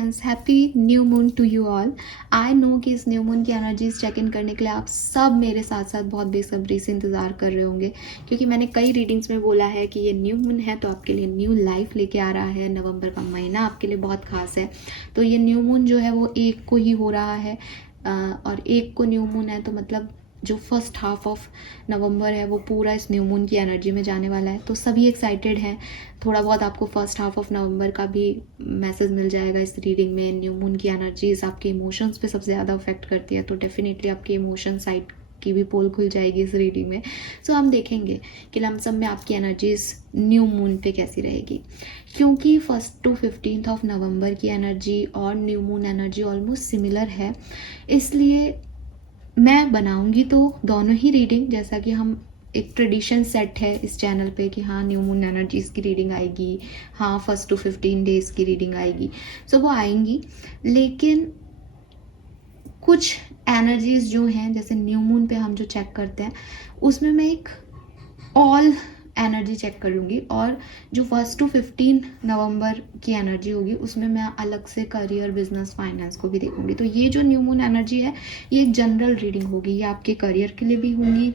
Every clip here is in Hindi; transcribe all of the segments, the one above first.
Congratulations, happy new moon to you all. I know कि इस न्यू मून की एनर्जीज चेक इन करने के लिए आप सब मेरे साथ साथ बहुत बेसब्री से इंतज़ार कर रहे होंगे, क्योंकि मैंने कई रीडिंग्स में बोला है कि ये न्यू मून है तो आपके लिए न्यू लाइफ लेके आ रहा है। नवंबर का महीना आपके लिए बहुत खास है। तो ये न्यू मून जो है वो 1 को ही हो रहा है, और 1 को न्यू मून है तो मतलब जो फर्स्ट हाफ ऑफ नवंबर है वो पूरा इस न्यू मून की एनर्जी में जाने वाला है। तो सभी एक्साइटेड हैं। थोड़ा बहुत आपको फर्स्ट हाफ ऑफ नवंबर का भी मैसेज मिल जाएगा इस रीडिंग में। न्यू मून की एनर्जीज आपके इमोशंस पे सबसे ज़्यादा अफेक्ट करती है, तो डेफिनेटली आपके इमोशन साइड की भी पोल खुल जाएगी इस रीडिंग में। सो हम देखेंगे कि लमसम में आपकी एनर्जीज न्यू मून पे कैसी रहेगी, क्योंकि 1 to 15 ऑफ नवंबर की एनर्जी और new moon energy almost similar है। इसलिए मैं बनाऊंगी तो दोनों ही रीडिंग, जैसा कि हम एक ट्रेडिशन सेट है इस चैनल पे कि हाँ न्यू मून एनर्जीज़ की रीडिंग आएगी, हाँ 1 to 15 डेज़ की रीडिंग आएगी। सो वो आएंगी, लेकिन कुछ एनर्जीज़ जो हैं जैसे न्यू मून पे हम जो चेक करते हैं उसमें मैं एक ऑल एनर्जी चेक करूँगी, और जो 1 to 15 नवंबर की एनर्जी होगी उसमें मैं अलग से करियर, बिजनेस, फाइनेंस को भी देखूँगी। तो ये जो न्यू मून एनर्जी है ये एक जनरल रीडिंग होगी। ये आपके करियर के लिए भी होगी,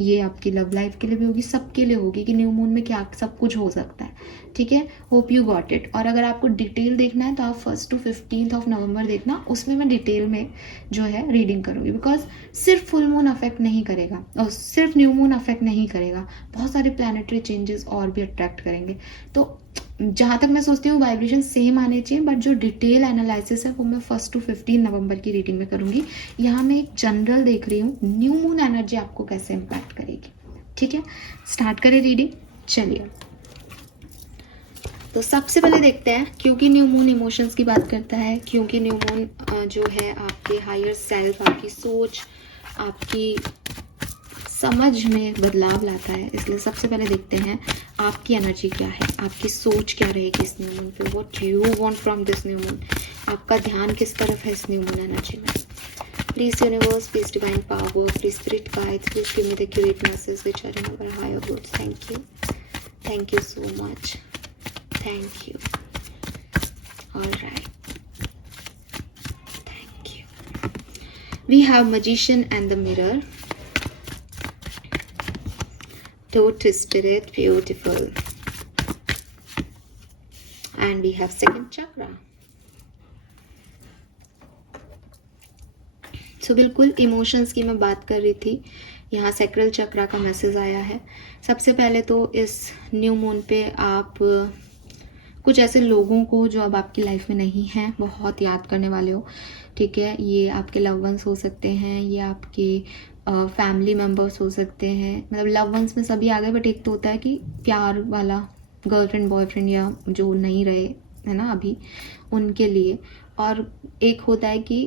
ये आपकी लव लाइफ के लिए भी होगी, सबके लिए होगी कि न्यू मून में क्या सब कुछ हो सकता है। ठीक है, होप यू गॉट इट। और अगर आपको डिटेल देखना है तो आप 1 to 15 ऑफ नवंबर देखना, उसमें मैं डिटेल में जो है रीडिंग करूँगी, बिकॉज सिर्फ फुल मून अफेक्ट नहीं करेगा और सिर्फ न्यू मून अफेक्ट नहीं करेगा, बहुत सारे प्लानिटरी चेंजेस और भी अट्रैक्ट करेंगे। तो जहाँ तक मैं सोचती हूँ वाइब्रेशन सेम आने चाहिए, बट जो डिटेल एनालिसिस है वो मैं 1 to 15 नवंबर की रीडिंग में करूँगी। यहाँ मैं एक जनरल देख रही हूँ न्यू मून एनर्जी आपको कैसे इम्पैक्ट करेगी। ठीक है, स्टार्ट करें रीडिंग। चलिए, तो सबसे पहले देखते हैं, क्योंकि न्यू मून इमोशंस की बात करता है, क्योंकि न्यू मून जो है आपके हायर सेल्फ, आपकी सोच, आपकी समझ में बदलाव लाता है, इसलिए सबसे पहले देखते हैं आपकी एनर्जी क्या है, आपकी सोच क्या रहेगी इस न्यू मून पे। What you want from this new moon, आपका ध्यान किस तरफ है इस न्यू मून एनर्जी में। Please universe, please divine power, please spirit guides, please give me the accurate message which are in our higher words. Thank you so much, thank you. All right, thank you. We have magician and the mirror. Toad spirit, beautiful. And we have second chakra. So बिल्कुल इमोशंस की मैं बात कर रही थी, यहाँ सैक्रल चक्रा का मैसेज आया है। सबसे पहले तो इस न्यू मून पे आप कुछ ऐसे लोगों को जो अब आपकी लाइफ में नहीं हैं बहुत याद करने वाले हो। ठीक है, ये आपके लव वंस हो सकते हैं, ये आपके फैमिली मेम्बर्स हो सकते हैं। मतलब लव वंस में सभी आ गए, बट एक तो होता है कि प्यार वाला गर्लफ्रेंड बॉयफ्रेंड या जो नहीं रहे है ना अभी, उनके लिए। और एक होता है कि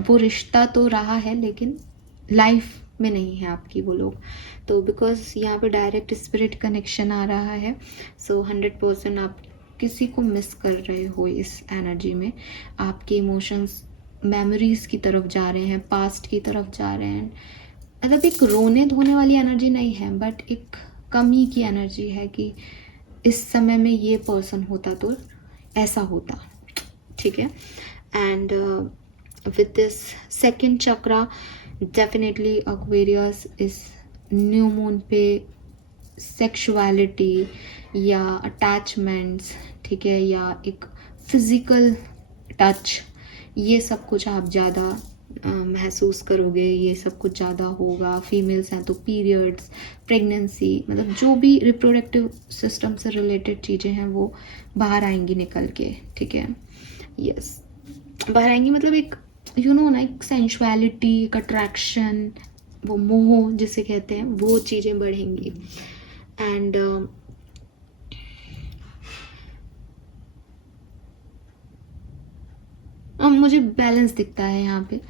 वो रिश्ता तो रहा है लेकिन लाइफ में नहीं है आपकी वो लोग। तो बिकॉज यहाँ पे डायरेक्ट स्पिरिट कनेक्शन आ रहा है, सो 100% आप किसी को मिस कर रहे हो इस एनर्जी में। आपके इमोशंस मेमोरीज की तरफ जा रहे हैं, पास्ट की तरफ जा रहे हैं। मतलब एक रोने धोने वाली एनर्जी नहीं है, बट एक कमी की एनर्जी है कि इस समय में ये पर्सन होता तो ऐसा होता। ठीक है, and with this second chakra, definitely Aquarius इस न्यू मून पे सेक्सुअलिटी या अटैचमेंट्स, ठीक है, या एक फिजिकल टच, ये सब कुछ आप ज़्यादा महसूस करोगे, ये सब कुछ ज़्यादा होगा। फीमेल्स हैं तो पीरियड्स, प्रेगनेंसी, मतलब जो भी रिप्रोडक्टिव सिस्टम से रिलेटेड चीज़ें हैं वो बाहर आएंगी निकल के। ठीक है, यस, बाहर आएंगी, मतलब एक यू नो ना, एक सेंशुअलिटी, एक अट्रैक्शन, वो मोह जिसे कहते हैं, वो चीज़ें बढ़ेंगी। एंड मुझे बैलेंस दिखता है यहाँ पे।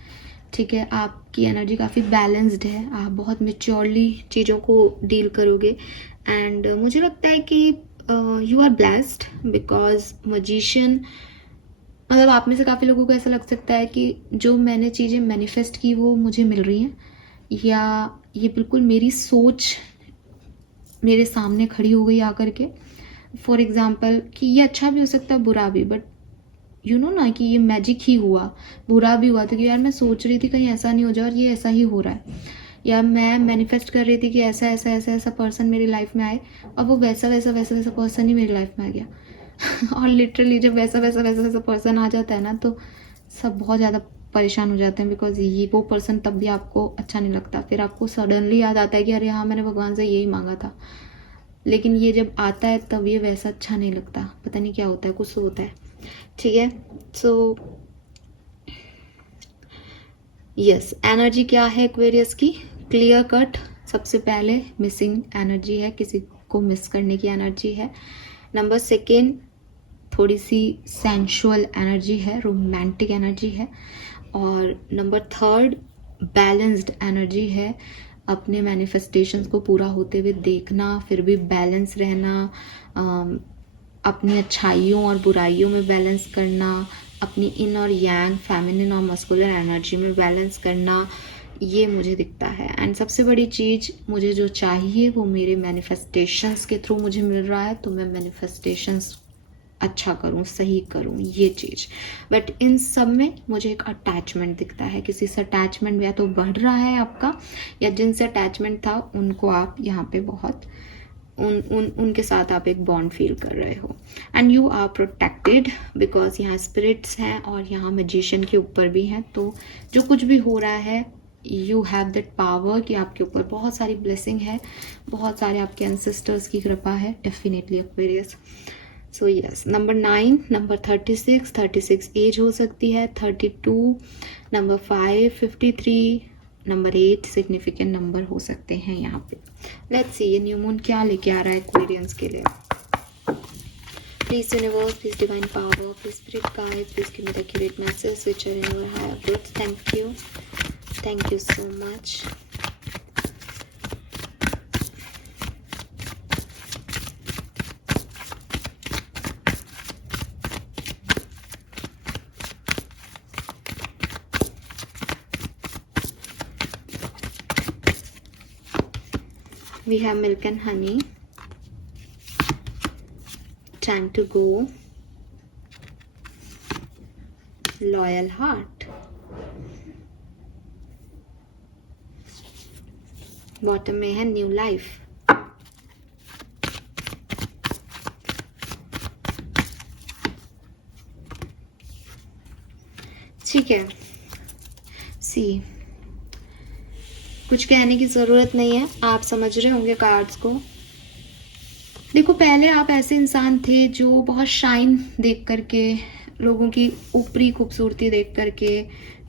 ठीक है, आपकी एनर्जी काफ़ी बैलेंस्ड है, आप बहुत मेच्योरली चीज़ों को डील करोगे। एंड मुझे लगता है कि you are blessed because magician, मतलब आप में से काफ़ी लोगों को ऐसा लग सकता है कि जो मैंने चीज़ें मैनिफेस्ट की वो मुझे मिल रही हैं, या ये बिल्कुल मेरी सोच मेरे सामने खड़ी हो गई आकर के। फॉर एग्ज़ाम्पल कि ये अच्छा भी हो सकता है, बुरा भी, बट यू नो ना कि ये मैजिक ही हुआ, बुरा भी हुआ था कि यार मैं सोच रही थी कहीं ऐसा नहीं हो जाए और ये ऐसा ही हो रहा है, या मैं मैनिफेस्ट कर रही थी कि ऐसा ऐसा ऐसा ऐसा पर्सन मेरी लाइफ में आए और वो वैसा वैसा वैसा वैसा पर्सन ही मेरी लाइफ में आ गया और लिटरली जब वैसा वैसा वैसा वैसा पर्सन आ जाता है ना तो सब बहुत ज़्यादा परेशान हो जाते हैं, बिकॉज ये वो पर्सन तब भी आपको अच्छा नहीं लगता, फिर आपको सडनली याद आता है कि अरे हाँ मैंने भगवान से यही मांगा था, लेकिन ये जब आता है तब ये वैसा अच्छा नहीं लगता, पता नहीं क्या होता है, कुछ तो होता है। ठीक है, सो यस, एनर्जी क्या है एक्वेरियस की? क्लियर कट, सबसे पहले मिसिंग एनर्जी है, किसी को मिस करने की एनर्जी है। नंबर सेकेंड, थोड़ी सी सेंशुअल एनर्जी है, रोमांटिक एनर्जी है। और नंबर थर्ड, बैलेंस्ड एनर्जी है, अपने मैनिफेस्टेशंस को पूरा होते हुए देखना, फिर भी बैलेंस रहना, अपनी अच्छाइयों और बुराइयों में बैलेंस करना, अपनी इन और यांग, फेमिनिन और मस्कुलर एनर्जी में बैलेंस करना, ये मुझे दिखता है। एंड सबसे बड़ी चीज़, मुझे जो चाहिए वो मेरे मैनिफेस्टेशंस के थ्रू मुझे मिल रहा है, तो मैं मैनिफेस्टेशंस अच्छा करूं, सही करूं, ये चीज़। बट इन सब में मुझे एक अटैचमेंट दिखता है, किसी से अटैचमेंट या तो बढ़ रहा है आपका, या जिनसे अटैचमेंट था उनको आप यहाँ पे बहुत उनके साथ आप एक बॉन्ड फील कर रहे हो। And you are protected, because यहाँ स्पिरिट्स हैं और यहाँ मैजिशियन के ऊपर भी हैं, तो जो कुछ भी हो रहा है यू हैव दैट पावर कि आपके ऊपर बहुत सारी ब्लेसिंग है, बहुत सारे आपके एंसेस्टर्स की कृपा है, definitely Aquarius. So yes, number 9, number 36 age हो सकती है, 32, नंबर 5 53, नंबर 8 सिग्निफिकेंट नंबर हो सकते हैं यहाँ पे। लेट्स सी ये न्यू मून क्या लेके आ रहा है एक्वेरियंस के लिए। Please universe, please divine power, please spirit guide, please give me the accurate message which are in your higher truth. Thank you so much. We have milk and honey. Time to go. Loyal heart. Bottom में है न्यू लाइफ। ठीक है, सी कुछ कहने की ज़रूरत नहीं है, आप समझ रहे होंगे कार्ड्स को। देखो, पहले आप ऐसे इंसान थे जो बहुत शाइन देख करके, लोगों की ऊपरी खूबसूरती देख करके,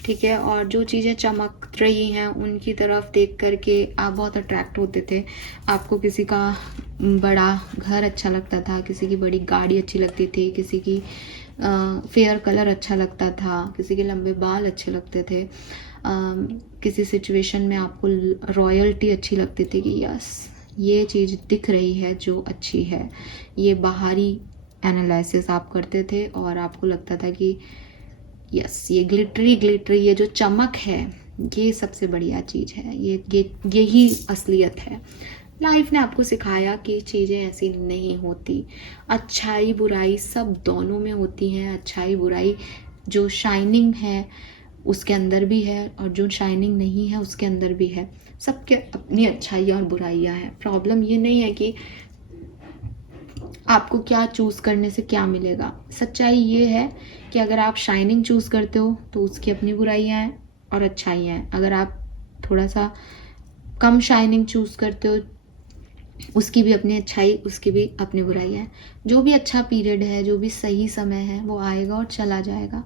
ठीक है, और जो चीज़ें चमक रही हैं उनकी तरफ देख करके आप बहुत अट्रैक्ट होते थे। आपको किसी का बड़ा घर अच्छा लगता था, किसी की बड़ी गाड़ी अच्छी लगती थी, किसी की फेयर कलर अच्छा लगता था, किसी के लंबे बाल अच्छे लगते थे, किसी सिचुएशन में आपको रॉयल्टी अच्छी लगती थी कि यस ये चीज़ दिख रही है जो अच्छी है। ये बाहरी एनालिसिस आप करते थे और आपको लगता था कि यस ये ग्लिटरी ये जो चमक है ये सबसे बढ़िया चीज़ है, यही असलियत है। लाइफ ने आपको सिखाया कि चीज़ें ऐसी नहीं होती, अच्छाई बुराई सब दोनों में होती हैं। अच्छाई बुराई जो शाइनिंग है उसके अंदर भी है और जो शाइनिंग नहीं है उसके अंदर भी है। सबके अपनी अच्छाइयाँ और बुराइयाँ हैं। प्रॉब्लम ये नहीं है कि आपको क्या चूज़ करने से क्या मिलेगा। सच्चाई ये है कि अगर आप शाइनिंग चूज़ करते हो तो उसकी अपनी बुराइयाँ हैं और अच्छाइयाँ हैं। अगर आप थोड़ा सा कम शाइनिंग चूज़ करते हो उसकी भी अपनी अच्छाई, उसकी भी अपनी बुराइयाँ हैं। जो भी अच्छा पीरियड है, जो भी सही समय है वो आएगा और चला जाएगा।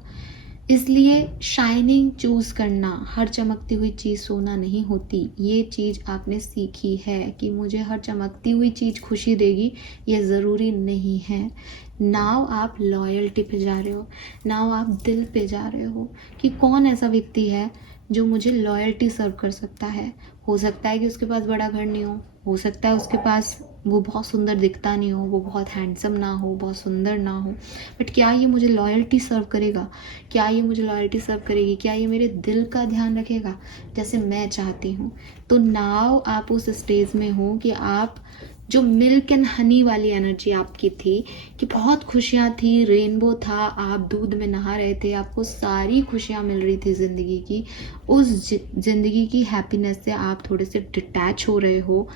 इसलिए शाइनिंग चूज़ करना, हर चमकती हुई चीज़ सोना नहीं होती। ये चीज़ आपने सीखी है कि मुझे हर चमकती हुई चीज़ खुशी देगी, ये ज़रूरी नहीं है। नाउ आप लॉयल्टी पे जा रहे हो, नाउ आप दिल पे जा रहे हो कि कौन ऐसा व्यक्ति है जो मुझे लॉयल्टी सर्व कर सकता है। हो सकता है कि उसके पास बड़ा घर नहीं हो सकता है उसके पास वो बहुत सुंदर दिखता नहीं हो, वो बहुत हैंडसम ना हो, बहुत सुंदर ना हो, बट क्या ये मुझे लॉयल्टी सर्व करेगा? क्या ये मुझे लॉयल्टी सर्व करेगी? क्या ये मेरे दिल का ध्यान रखेगा जैसे मैं चाहती हूँ? तो नाउ आप उस स्टेज में हो कि आप जो मिल्क एंड हनी वाली एनर्जी आपकी थी, कि बहुत खुशियाँ थी, रेनबो था, आप दूध में नहा रहे थे, आपको सारी खुशियाँ मिल रही थी ज़िंदगी की, उस ज़िंदगी की हैप्पीनेस से आप थोड़े से डिटैच हो रहे हो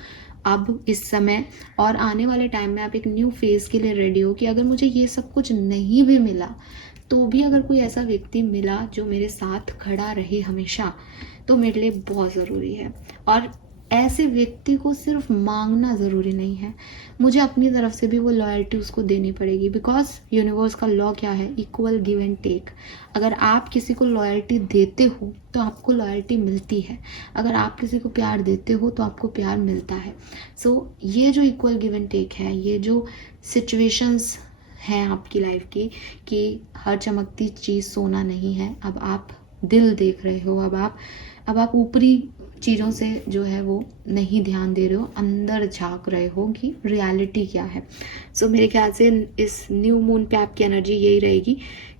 अब इस समय। और आने वाले टाइम में आप एक न्यू फेज़ के लिए रेडी हो कि अगर मुझे ये सब कुछ नहीं भी मिला तो भी अगर कोई ऐसा व्यक्ति मिला जो मेरे साथ खड़ा रहे हमेशा, तो मेरे लिए बहुत ज़रूरी है। और ऐसे व्यक्ति को सिर्फ मांगना ज़रूरी नहीं है, मुझे अपनी तरफ से भी वो लॉयल्टी उसको देनी पड़ेगी, बिकॉज यूनिवर्स का लॉ क्या है, इक्वल गिव एंड टेक। अगर आप किसी को लॉयल्टी देते हो तो आपको लॉयल्टी मिलती है, अगर आप किसी को प्यार देते हो तो आपको प्यार मिलता है। सो ये जो इक्वल गिव एंड टेक है, ये जो सिचुएशंस हैं आपकी लाइफ की, कि हर चमकती चीज़ सोना नहीं है, अब आप दिल देख रहे हो, अब आप ऊपरी चीज़ों से जो है वो नहीं ध्यान दे रहे हो, अंदर झांक रहे हो कि रियलिटी क्या है। सो मेरे ख्याल से इस न्यू मून पे आपकी एनर्जी यही रहेगी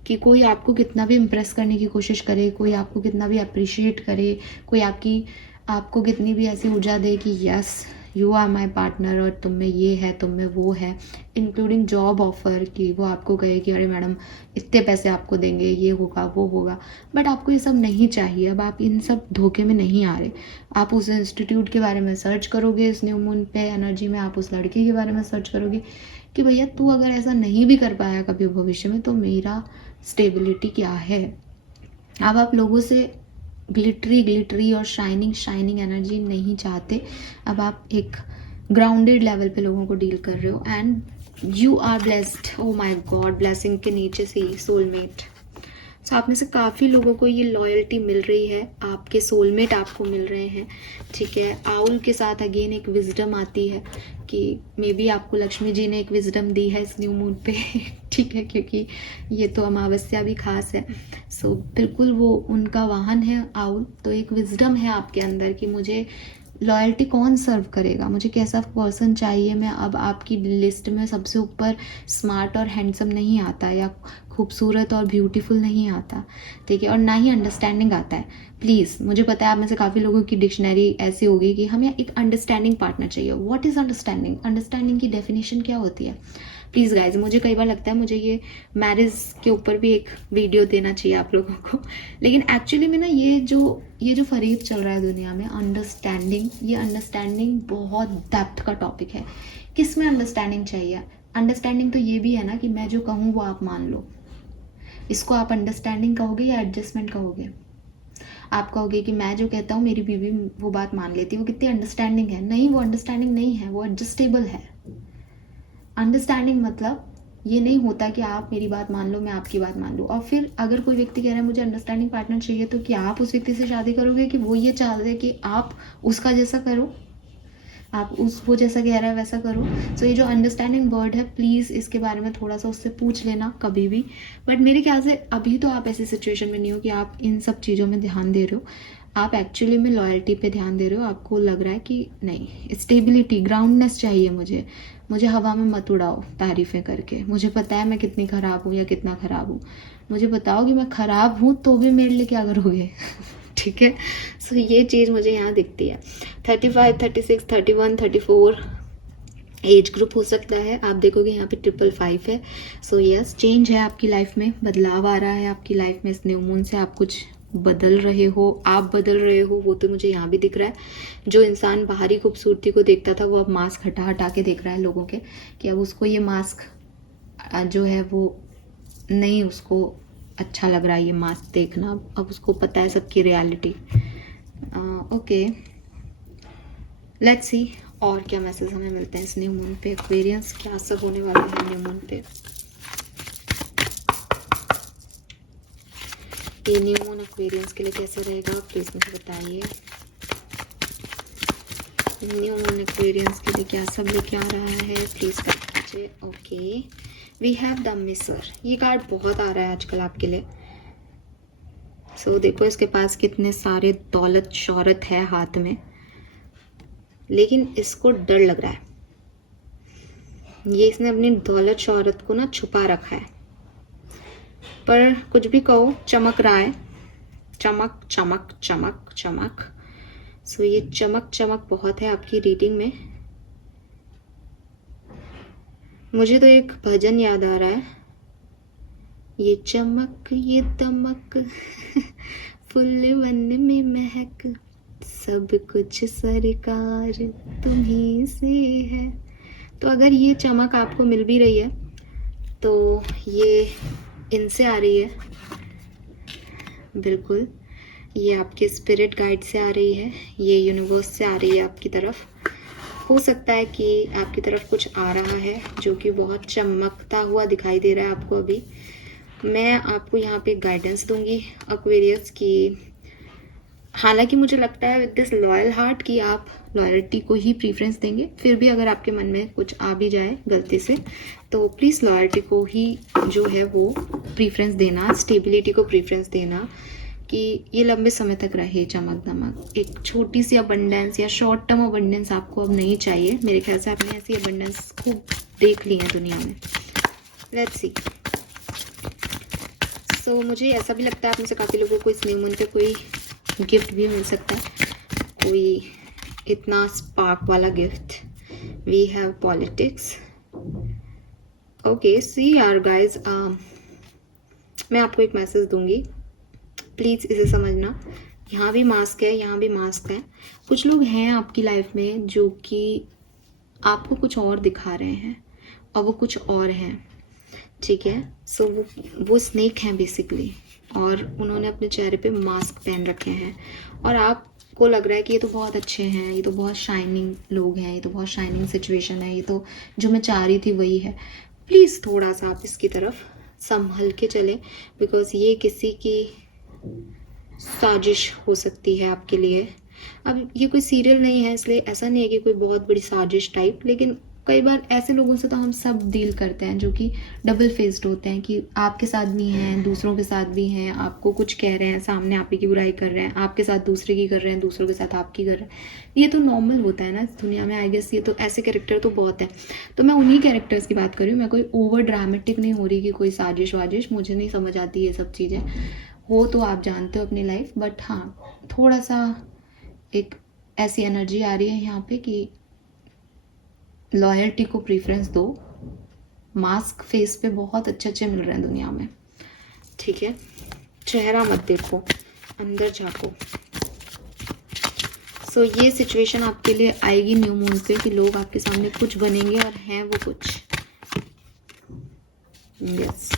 कि कोई आपको कितना भी इम्प्रेस करने की कोशिश करे, कोई आपको कितना भी अप्रिशिएट करे, कोई आपको कितनी भी ऐसी ऊर्जा दे कि yes you are my partner, और तुम में ये है, तुम में वो है, इंक्लूडिंग जॉब ऑफर, कि वो आपको कहे कि अरे मैडम इतने पैसे आपको देंगे, ये होगा वो होगा, बट आपको ये सब नहीं चाहिए। अब आप इन सब धोखे में नहीं आ रहे। आप उस इंस्टीट्यूट के बारे में सर्च करोगे इस न्यू मून पे एनर्जी में, आप उस लड़के के बारे में सर्च करोगे कि भैया तू अगर ऐसा नहीं भी कर पाया कभी भविष्य में तो मेरा स्टेबिलिटी क्या है। अब आप लोगों से ग्लिटरी और शाइनिंग एनर्जी नहीं चाहते, अब आप एक ग्राउंडेड लेवल पे लोगों को डील कर रहे हो, and you are blessed. Oh my God, blessing के नीचे से ही सोलमेट। सो आप में से काफ़ी लोगों को ये लॉयल्टी मिल रही है, आपके सोलमेट आपको मिल रहे हैं, ठीक है। आउल के साथ अगेन एक विजडम आती है कि मे बी आपको लक्ष्मी जी ने एक विजडम दी है इस न्यू मून पे ठीक है, क्योंकि ये तो अमावस्या भी खास है। सो बिल्कुल वो उनका वाहन है आउल, तो एक विजडम है आपके अंदर कि मुझे लॉयल्टी कौन सर्व करेगा, मुझे कैसा पर्सन चाहिए। मैं अब आपकी लिस्ट में सबसे ऊपर स्मार्ट और हैंडसम नहीं आता, या खूबसूरत और ब्यूटीफुल नहीं आता, ठीक है, और ना ही अंडरस्टैंडिंग आता है। प्लीज़, मुझे पता है आप में से काफ़ी लोगों की डिक्शनरी ऐसी होगी कि हमें एक अंडरस्टैंडिंग पार्टनर चाहिए। What is understanding? अंडरस्टैंडिंग की डेफिनेशन क्या होती है? प्लीज़ गाइज, मुझे कई बार लगता है मुझे ये मैरिज के ऊपर भी एक वीडियो देना चाहिए आप लोगों को, लेकिन एक्चुअली में ना ये जो फरेब चल रहा है दुनिया में, ये अंडरस्टैंडिंग बहुत डेप्थ का टॉपिक है। किस में अंडरस्टैंडिंग चाहिए? अंडरस्टैंडिंग तो ये भी है ना कि मैं जो कहूँ वो आप मान लो। इसको आप अंडरस्टैंडिंग कहोगे या एडजस्टमेंट कहोगे? आप कहोगे कि मैं जो कहता हूँ मेरी बीवी वो बात मान लेती है, वो कितनी अंडरस्टैंडिंग है। नहीं, वो अंडरस्टैंडिंग नहीं है, वो एडजस्टेबल है। अंडरस्टैंडिंग मतलब ये नहीं होता कि आप मेरी बात मान लो, मैं आपकी बात मान लूँ। और फिर अगर कोई व्यक्ति कह रहा है मुझे अंडरस्टैंडिंग पार्टनर चाहिए, तो क्या आप उस व्यक्ति से शादी करोगे कि वो ये चाहते हैं कि आप उसका जैसा करो, आप वो जैसा कह रहा है वैसा करो। सो ये जो अंडरस्टैंडिंग वर्ड है, प्लीज़ इसके बारे में थोड़ा सा उससे पूछ लेना कभी भी। बट मेरे ख्याल से अभी तो आप ऐसी सिचुएशन में नहीं हो कि आप इन सब चीज़ों में ध्यान दे रहे हो। आप एक्चुअली में लॉयल्टी पे ध्यान दे रहे हो। आपको लग रहा है कि नहीं, स्टेबिलिटी, ग्राउंडनेस चाहिए मुझे हवा में मत उड़ाओ तारीफ़ें करके। मुझे पता है मैं कितनी ख़राब हूँ या कितना ख़राब हूँ, मुझे बताओ कि मैं ख़राब हूँ तो भी मेरे लिए क्या करोगे ठीक है। सो ये चीज़ मुझे यहाँ दिखती है। 35, 36, 31, 34 एज ग्रुप हो सकता है। आप देखोगे यहाँ पे 555 है। सो यस, चेंज है आपकी लाइफ में, बदलाव आ रहा है आपकी लाइफ में। इस न्यू मून से आप कुछ बदल रहे हो, आप बदल रहे हो, वो तो मुझे यहाँ भी दिख रहा है। जो इंसान बाहरी खूबसूरती को देखता था वो अब मास्क हटा हटा के देख रहा है लोगों के, कि अब उसको ये मास्क जो है वो नहीं उसको अच्छा लग रहा है ये मास्क देखना। अब उसको पता है सबकी रियलिटी। ओके, लेट्स सी और क्या मैसेज हमें मिलते हैं इस न्यू मून पे। एक्वेरियंस, क्या असर होने वाला है न्यू मून पे? ये न्यू मून एक्वेरियंस के लिए कैसे रहेगा, प्लीज मुझे बताइए। न्यू मून एक्वेरियंस के लिए क्या सब लेके आ रहा है, प्लीज बताइए। ओके, वी हैव द मिसर। ये कार्ड बहुत आ रहा है आजकल आपके लिए। सो देखो इसके पास कितने सारे दौलत शौहरत है हाथ में, लेकिन इसको डर लग रहा है। ये इसने अपनी दौलत शौहरत को ना छुपा रखा है, पर कुछ भी कहो चमक रहा है। चमक चमक चमक चमक। सो ये चमक चमक बहुत है आपकी रीडिंग में। मुझे तो एक भजन याद आ रहा है, ये चमक ये दमक फुल मन में महक, सब कुछ सरकार तुम्ही से है। तो अगर ये चमक आपको मिल भी रही है तो ये इनसे आ रही है, बिल्कुल ये आपके स्पिरिट गाइड से आ रही है, ये यूनिवर्स से आ रही है आपकी तरफ। हो सकता है कि आपकी तरफ कुछ आ रहा है जो कि बहुत चमकता हुआ दिखाई दे रहा है आपको अभी। मैं आपको यहाँ पे गाइडेंस दूंगी एक्वेरियस की, हालांकि मुझे लगता है विद दिस लॉयल हार्ट कि आप लॉयल्टी को ही प्रीफरेंस देंगे। फिर भी अगर आपके मन में कुछ आ भी जाए गलती से तो प्लीज़ लॉयल्टी को ही जो है वो प्रीफरेंस देना, स्टेबिलिटी को प्रीफरेंस देना कि ये लंबे समय तक रहे चमक दमक। एक छोटी सी अबंडेंस या शॉर्ट टर्म अबंडेंस आपको अब नहीं चाहिए। मेरे ख्याल से आपने ऐसी अबंडेंस खूब देख ली है दुनिया में। Let's see. सो मुझे ऐसा भी लगता है आप में से काफ़ी लोगों को इस न्यू मून पे कोई गिफ्ट भी मिल सकता है, कोई इतना स्पार्क वाला गिफ्ट। We have politics. Okay see यार गाइज, मैं आपको एक मैसेज दूंगी, प्लीज़ इसे समझना। यहाँ भी मास्क है, यहाँ भी मास्क है। कुछ लोग हैं आपकी लाइफ में जो कि आपको कुछ और दिखा रहे हैं और वो कुछ और हैं, ठीक है। सो वो स्नेक हैं बेसिकली, और उन्होंने अपने चेहरे पे मास्क पहन रखे हैं और आपको लग रहा है कि ये तो बहुत अच्छे हैं, ये तो बहुत शाइनिंग लोग हैं, ये तो बहुत शाइनिंग सिचुएशन है, ये तो जो मैं चाह रही थी वही है। प्लीज़ थोड़ा सा आप इसकी तरफ संभल के चलें, बिकॉज ये किसी की साजिश हो सकती है आपके लिए। अब ये कोई सीरियल नहीं है इसलिए ऐसा नहीं है कि कोई बहुत बड़ी साजिश टाइप, लेकिन कई बार ऐसे लोगों से तो हम सब डील करते हैं जो कि डबल फेस्ड होते हैं, कि आपके साथ भी हैं दूसरों के साथ भी हैं। आपको कुछ कह रहे हैं, सामने आप ही की बुराई कर रहे हैं, आपके साथ दूसरे की कर रहे हैं, दूसरों के साथ आपकी कर रहे हैं। ये तो नॉर्मल होता है ना इस दुनिया में, आई गेस। ये तो ऐसे कैरेक्टर तो बहुत है। तो मैं उन्हीं कैरेक्टर्स की बात कर रही हूँ। मैं कोई ओवर ड्रामेटिक नहीं हो रही कि कोई साजिश वाजिश, मुझे नहीं समझ आती ये सब चीज़ें। हो तो आप जानते हो अपनी लाइफ, बट हाँ थोड़ा सा एक ऐसी एनर्जी आ रही है यहाँ पे कि लॉयल्टी को प्रीफरेंस दो। मास्क फेस पे बहुत अच्छे अच्छे मिल रहे हैं दुनिया में, ठीक है। चेहरा मत देखो, अंदर झाँको। सो ये सिचुएशन आपके लिए आएगी न्यू मून पे कि लोग आपके सामने कुछ बनेंगे और हैं वो कुछ। यस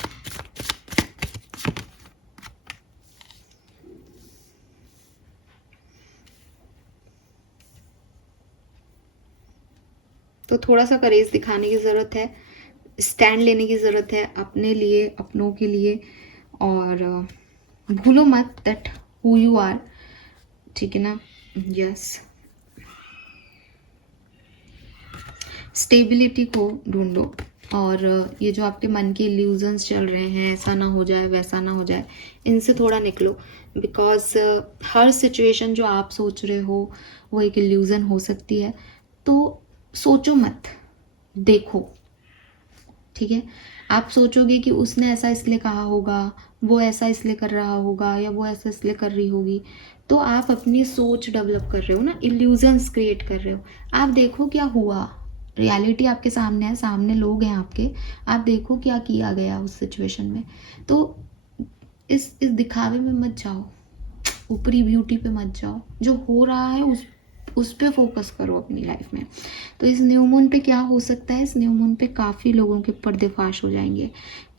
तो थोड़ा सा करेज दिखाने की ज़रूरत है, स्टैंड लेने की ज़रूरत है अपने लिए, अपनों के लिए। और भूलो मत दैट हु यू आर, ठीक है ना। यस, स्टेबिलिटी को ढूंढो। और ये जो आपके मन के इल्यूजन्स चल रहे हैं, ऐसा ना हो जाए वैसा ना हो जाए, इनसे थोड़ा निकलो। बिकॉज हर सिचुएशन जो आप सोच रहे हो वो एक इल्यूजन हो सकती है। तो सोचो मत, देखो, ठीक है। आप सोचोगे कि उसने ऐसा इसलिए कहा होगा, वो ऐसा इसलिए कर रहा होगा, या वो ऐसा इसलिए कर रही होगी, तो आप अपनी सोच डेवलप कर रहे हो ना, इल्यूजन्स क्रिएट कर रहे हो। आप देखो क्या हुआ, रियलिटी आपके सामने है, सामने लोग हैं आपके, आप देखो क्या किया गया उस सिचुएशन में। तो इस दिखावे में मत जाओ, ऊपरी ब्यूटी पे मत जाओ। जो हो रहा है उस पे फोकस करो अपनी लाइफ में। तो इस न्यू मून पे क्या हो सकता है, इस न्यू मून पे काफ़ी लोगों के पर्देफाश हो जाएंगे,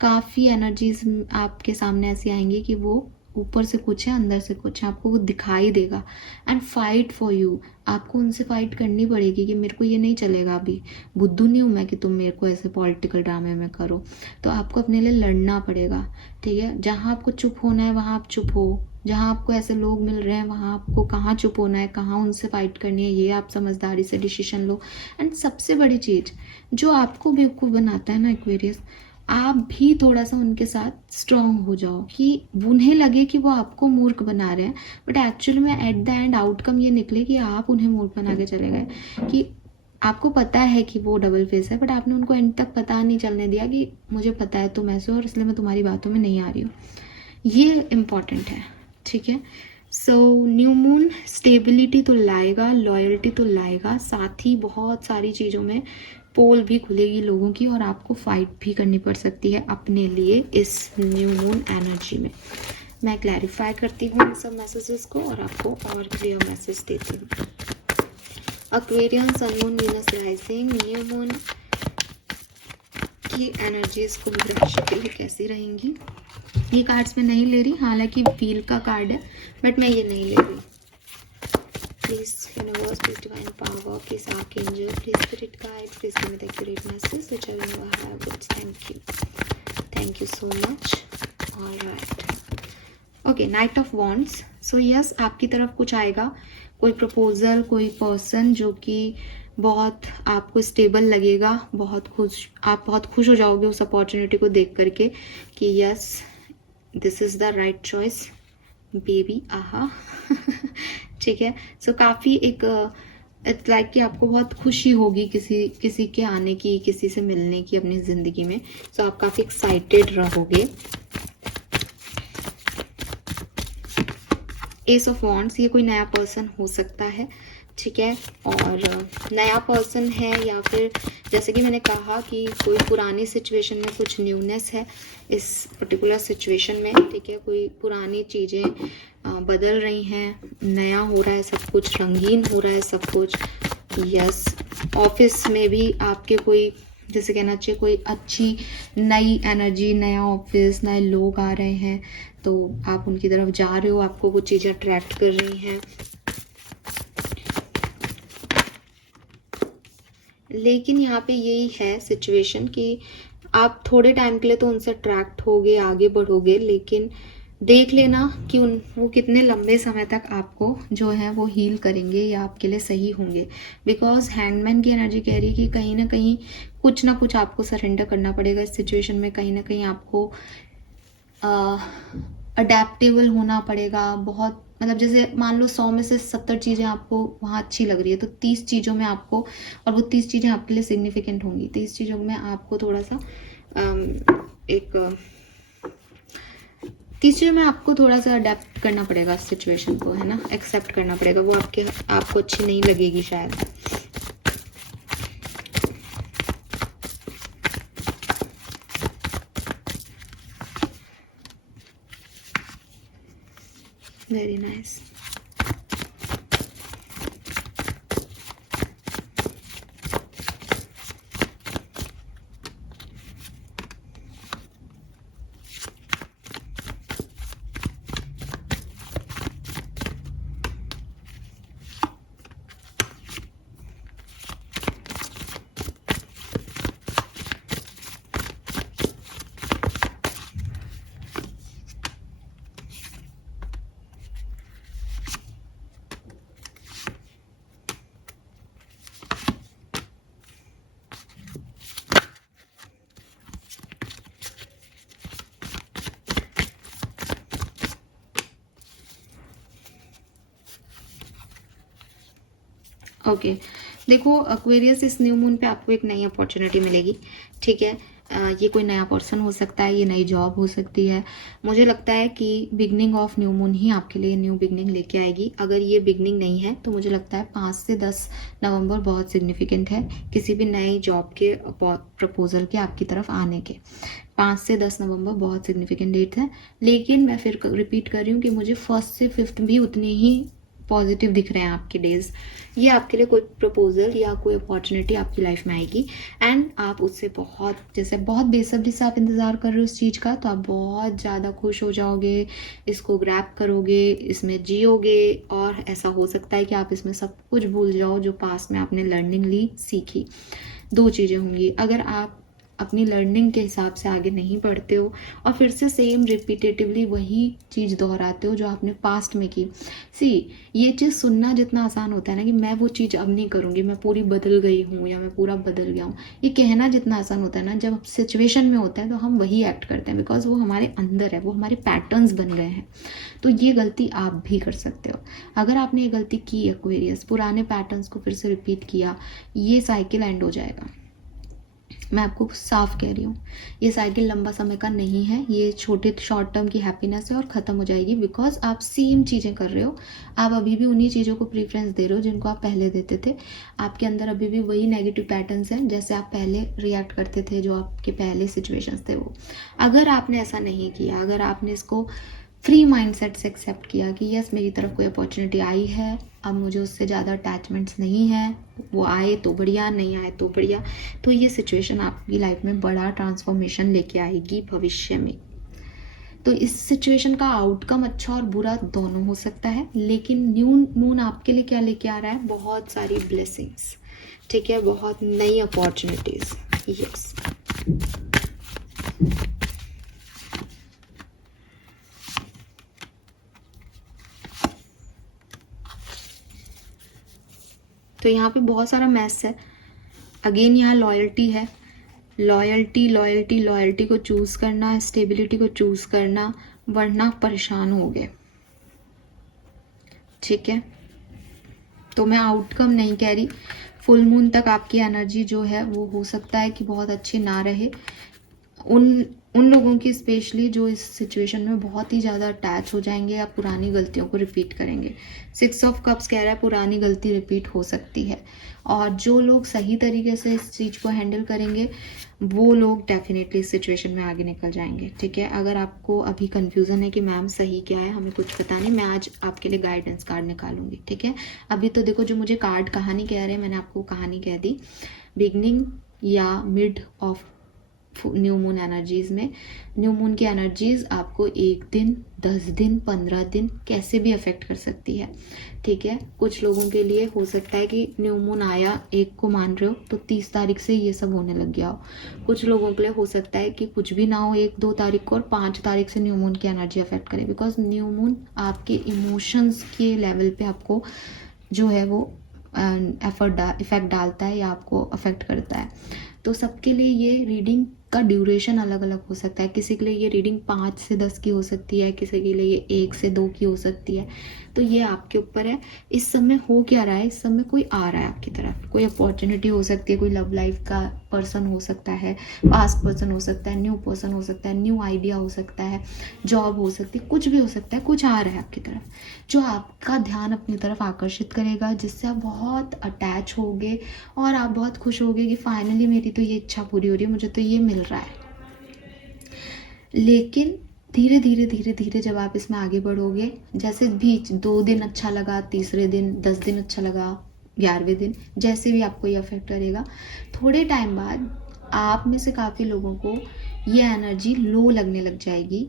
काफ़ी एनर्जीज आपके सामने ऐसी आएंगी कि वो ऊपर से कुछ है अंदर से कुछ है, आपको वो दिखाई देगा। एंड फाइट फॉर यू, आपको उनसे फाइट करनी पड़ेगी कि मेरे को ये नहीं चलेगा, अभी बुद्धू नहीं हूँ मैं कि तुम मेरे को ऐसे पॉलिटिकल ड्रामे में करो। तो आपको अपने लिए लड़ना पड़ेगा, ठीक है। जहाँ आपको चुप होना है वहाँ आप चुप हो, जहाँ आपको ऐसे लोग मिल रहे हैं वहाँ आपको कहाँ चुप होना है, कहाँ उनसे फाइट करनी है, ये आप समझदारी से डिसीजन लो। एंड सबसे बड़ी चीज़ जो आपको बेवकूफ़ बनाता है ना एक्वेरियस, आप भी थोड़ा सा उनके साथ स्ट्रांग हो जाओ कि उन्हें लगे कि वो आपको मूर्ख बना रहे हैं, बट एक्चुअली में एट द एंड आउटकम ये निकले कि आप उन्हें मूर्ख बना के चले गए। कि आपको पता है कि वो डबल फेस है, बट आपने उनको एंड तक पता नहीं चलने दिया कि मुझे पता है तुम ऐसे हो और इसलिए मैं तुम्हारी बातों में नहीं आ रही हूँ। ये इम्पॉर्टेंट है, ठीक है। सो न्यू मून स्टेबिलिटी तो लाएगा, लॉयल्टी तो लाएगा, साथ ही बहुत सारी चीज़ों में पोल भी खुलेगी लोगों की और आपको फाइट भी करनी पड़ सकती है अपने लिए इस न्यू मून एनर्जी में। मैं क्लैरिफाई करती हूँ इन सब मैसेजेस को और आपको और क्लियर मैसेज देती हूँ। Aquarian, sun moon, Venus rising, new moon की एनर्जीज को राशि के लिए कैसी रहेंगी। ये कार्ड्स मैं नहीं ले रही, हालांकि व्हील का कार्ड है बट मैं ये नहीं ले रही। Please universe, please divine power, please archangel, please spirit guide, please give me the accurate message which I will have it. Thank you so much. Alright, okay, night of wands. So yes, आपकी तरफ कुछ आएगा, कोई प्रपोजल, कोई पर्सन जो कि बहुत आपको स्टेबल लगेगा, आप बहुत खुश हो जाओगे उस अपॉर्चुनिटी को देख करके कि yes this is the right choice baby. आहा ठीक है। सो काफ़ी एक इट्स लाइक कि आपको बहुत खुशी होगी किसी के आने की, किसी से मिलने की अपनी ज़िंदगी में। सो आप काफ़ी एक्साइटेड रहोगे। एस ऑफ वॉन्ड्स, ये कोई नया पर्सन हो सकता है, ठीक है। और नया पर्सन है या फिर जैसे कि मैंने कहा कि कोई पुरानी सिचुएशन में कुछ न्यूनेस है इस पर्टिकुलर सिचुएशन में, ठीक है। कोई पुरानी चीज़ें बदल रही हैं, नया हो रहा है सब कुछ, रंगीन हो रहा है सब कुछ। यस, ऑफिस में भी आपके कोई, जैसे कहना चाहिए, कोई अच्छी नई एनर्जी, नया ऑफिस, नए लोग आ रहे हैं तो आप उनकी तरफ जा रहे हो, आपको कुछ चीज़ें अट्रैक्ट कर रही हैं। लेकिन यहाँ पे यही है सिचुएशन कि आप थोड़े टाइम के लिए तो उनसे अट्रैक्ट होगे, आगे बढ़ोगे, लेकिन देख लेना कि वो कितने लंबे समय तक आपको जो है वो हील करेंगे या आपके लिए सही होंगे। बिकॉज हैंडमैन की एनर्जी कह रही है कि कहीं ना कुछ आपको सरेंडर करना पड़ेगा इस सिचुएशन में, कहीं ना कहीं आपको अडेप्टेबल होना पड़ेगा। बहुत मतलब जैसे मान लो 100 में से 70 चीज़ें आपको वहाँ अच्छी लग रही है तो 30 चीज़ों में आपको, और वो 30 चीज़ें आपके लिए सिग्निफिकेंट होंगी, 30 चीज़ों में आपको थोड़ा सा 30 चीज़ों में आपको थोड़ा सा अडेप्ट करना पड़ेगा सिचुएशन को, है ना, एक्सेप्ट करना पड़ेगा। वो आपको अच्छी नहीं लगेगी शायद। Very nice. ओके, देखो एक्वेरियस, इस न्यू मून पे आपको एक नई अपॉर्चुनिटी मिलेगी, ठीक है। ये कोई नया पर्सन हो सकता है, ये नई जॉब हो सकती है। मुझे लगता है कि बिगनिंग ऑफ न्यू मून ही आपके लिए न्यू बिगनिंग लेके आएगी। अगर ये बिगनिंग नहीं है तो मुझे लगता है 5 से 10 नवंबर बहुत सिग्निफिकेंट है किसी भी नई जॉब के प्रपोजल के आपकी तरफ आने के। 5 से 10 नवंबर बहुत सिग्निफिकेंट डेट है। लेकिन मैं फिर रिपीट कर रही हूँ कि मुझे 1 से 5 भी उतने ही पॉजिटिव दिख रहे हैं आपके डेज। ये आपके लिए कोई प्रपोजल या कोई अपॉर्चुनिटी आपकी लाइफ में आएगी एंड आप उससे बहुत बेसब्री से आप इंतज़ार कर रहे हो उस चीज़ का, तो आप बहुत ज़्यादा खुश हो जाओगे, इसको ग्रैब करोगे, इसमें जियोगे और ऐसा हो सकता है कि आप इसमें सब कुछ भूल जाओ जो पास्ट में आपने लर्निंग ली, सीखी। 2 चीज़ें होंगी, अगर आप अपनी लर्निंग के हिसाब से आगे नहीं बढ़ते हो और फिर से सेम रिपीटेटिवली वही चीज़ दोहराते हो जो आपने पास्ट में की। ये चीज़ सुनना जितना आसान होता है ना कि मैं वो चीज़ अब नहीं करूँगी, मैं पूरी बदल गई हूँ या मैं पूरा बदल गया हूँ, ये कहना जितना आसान होता है ना, जब सिचुएशन में होता है तो हम वही एक्ट करते हैं बिकॉज वो हमारे अंदर है, वो हमारे पैटर्न्स बन गए हैं। तो ये गलती आप भी कर सकते हो। अगर आपने ये गलती की एक्वेरियस, पुराने पैटर्न्स को फिर से रिपीट किया, ये साइकिल एंड हो जाएगा। मैं आपको साफ कह रही हूँ, ये साइकिल लंबा समय का नहीं है, ये छोटे शॉर्ट टर्म की हैप्पीनेस है और ख़त्म हो जाएगी। बिकॉज आप सेम चीज़ें कर रहे हो, आप अभी भी उन्हीं चीज़ों को प्रीफरेंस दे रहे हो जिनको आप पहले देते थे। आपके अंदर अभी भी वही नेगेटिव पैटर्न्स हैं जैसे आप पहले रिएक्ट करते थे, जो आपके पहले सिचुएशंस थे वो। अगर आपने ऐसा नहीं किया, अगर आपने इसको फ्री माइंडसेट से एक्सेप्ट किया कि यस मेरी तरफ कोई अपॉर्चुनिटी आई है, अब मुझे उससे ज़्यादा अटैचमेंट्स नहीं है, वो आए तो बढ़िया, नहीं आए तो बढ़िया, तो ये सिचुएशन आपकी लाइफ में बड़ा ट्रांसफॉर्मेशन लेके आएगी भविष्य में। तो इस सिचुएशन का आउटकम अच्छा और बुरा दोनों हो सकता है, लेकिन न्यू मून आपके लिए क्या लेके आ रहा है? बहुत सारी ब्लेसिंग्स, ठीक है, बहुत नई अपॉर्चुनिटीज। यस, तो यहाँ पे बहुत सारा मैस है। अगेन यहाँ लॉयल्टी है, लॉयल्टी लॉयल्टी लॉयल्टी को चूज़ करना, स्टेबिलिटी को चूज़ करना, वरना परेशान हो गए, ठीक है। तो मैं आउटकम नहीं कह रही, फुल मून तक आपकी एनर्जी जो है वो हो सकता है कि बहुत अच्छी ना रहे। उन लोगों की स्पेशली जो इस सिचुएशन में बहुत ही ज़्यादा अटैच हो जाएंगे या पुरानी गलतियों को रिपीट करेंगे। 6 ऑफ कप्स कह रहा है पुरानी गलती रिपीट हो सकती है, और जो लोग सही तरीके से इस चीज़ को हैंडल करेंगे वो लोग डेफिनेटली इस सिचुएशन में आगे निकल जाएंगे, ठीक है। अगर आपको अभी कन्फ्यूज़न है कि मैम सही क्या है, हमें कुछ पता नहीं, मैं आज आपके लिए गाइडेंस कार्ड निकालूंगी, ठीक है। अभी तो देखो जो मुझे कार्ड कहानी कह रहे हैं, मैंने आपको कहानी कह दी। बिगनिंग या mid of new moon energies में, न्यू मून की एनर्जीज आपको 1 दिन, 10 दिन, 15 दिन कैसे भी अफेक्ट कर सकती है, ठीक है। कुछ लोगों के लिए हो सकता है कि न्यू मून आया 1 को मान रहे हो तो 30 तारीख से ये सब होने लग गया हो। कुछ लोगों के लिए हो सकता है कि कुछ भी ना हो 1-2 तारीख को और 5 तारीख से न्यू मून की एनर्जी अफेक्ट करे, बिकॉज न्यू मून आपके इमोशंस के लेवल पे आपको जो है वो इफेक्ट डालता है या आपको अफेक्ट करता है। तो सबके लिए ये रीडिंग का ड्यूरेशन अलग अलग हो सकता है। किसी के लिए ये रीडिंग 5 से 10 की हो सकती है, किसी के लिए ये 1 से 2 की हो सकती है। तो ये आपके ऊपर है। इस समय हो क्या रहा है, इस समय कोई आ रहा है आपकी तरफ, कोई अपॉर्चुनिटी हो सकती है, कोई लव लाइफ का पर्सन हो सकता है, पास्ट पर्सन हो सकता है, न्यू पर्सन हो सकता है, न्यू आइडिया हो सकता है, जॉब हो सकती है, कुछ भी हो सकता है, कुछ आ रहा है आपकी तरफ जो आपका ध्यान अपनी तरफ आकर्षित करेगा, जिससे आप बहुत अटैच होगे और आप बहुत खुश होगे कि फाइनली मेरी तो ये इच्छा पूरी हो रही है, मुझे तो ये मिल रहा है। लेकिन धीरे धीरे धीरे धीरे जब आप इसमें आगे बढ़ोगे, जैसे भी 2 दिन अच्छा लगा, तीसरे दिन 10 दिन अच्छा लगा, 11वें दिन जैसे भी आपको ये अफेक्ट करेगा, थोड़े टाइम बाद आप में से काफ़ी लोगों को ये एनर्जी लो लगने लग जाएगी।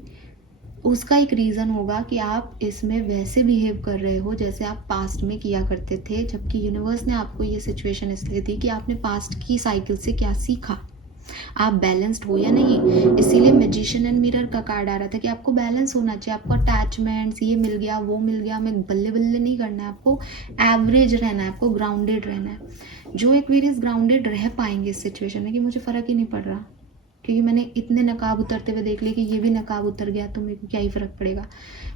उसका एक रीज़न होगा कि आप इसमें वैसे बिहेव कर रहे हो जैसे आप पास्ट में किया करते थे, जबकि यूनिवर्स ने आपको ये सिचुएशन इसलिए दी कि आपने पास्ट की साइकिल से क्या सीखा, आप बैलेंस्ड हो या नहीं। इसीलिए मैजिशियन एंड मिरर का कार्ड आ रहा था कि आपको बैलेंस होना चाहिए, आपको अटैचमेंट्स ये मिल गया वो मिल गया में बल्ले बल्ले नहीं करना है, आपको एवरेज रहना है, आपको ग्राउंडेड रहना है। जो एक्वेरियस ग्राउंडेड रह पाएंगे इस सिचुएशन में कि मुझे फ़र्क ही नहीं पड़ रहा, क्योंकि मैंने इतने नकाब उतरते हुए देख लिया कि ये भी नकाब उतर गया तो मेरे को क्या ही फ़र्क पड़ेगा,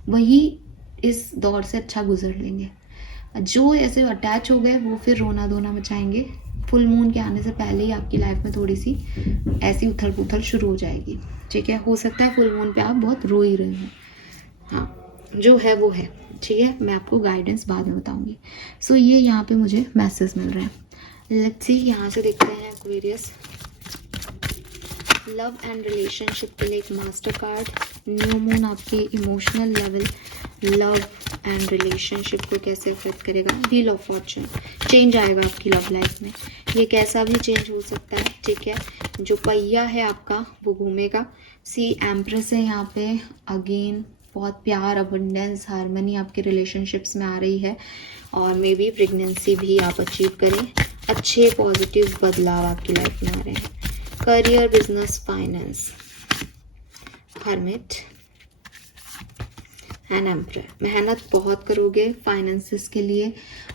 वही इस दौर से अच्छा गुजर लेंगे। जो ऐसे अटैच हो गए वो फिर रोना धोना मचाएंगे। फुल मून के आने से पहले ही आपकी लाइफ में थोड़ी सी ऐसी उथल पुथल शुरू हो जाएगी, ठीक है। हो सकता है फुल मून पे आप बहुत रो ही रहे हैं, हाँ जो है वो है, ठीक है। मैं आपको गाइडेंस बाद में बताऊंगी। सो ये यहाँ पे मुझे मैसेज मिल रहे हैं। लेट्स सी, यहाँ से देखते हैं एक्वेरियस लव एंड रिलेशनशिप के लिए एक मास्टर कार्ड। न्यू मून आपके emotional level, love and relationship को कैसे अफेक्ट करेगा। व्हील ऑफ फॉर्चून, चेंज आएगा आपकी लव लाइफ में, ये कैसा भी चेंज हो सकता है, ठीक है। जो पहिया है आपका वो घूमेगा। सी एम्प्रेस है यहाँ पे, अगेन बहुत प्यार, अबंडेंस, हार्मनी आपके रिलेशनशिप्स में आ रही है, और मे बी प्रेगनेंसी भी आप अचीव करें। अच्छे पॉजिटिव बदलाव आपकी लाइफ में आ रहे हैं। Career, business, finance, hermit and emperor, मेहनत बहुत करोगे फाइनेंसेस के लिए।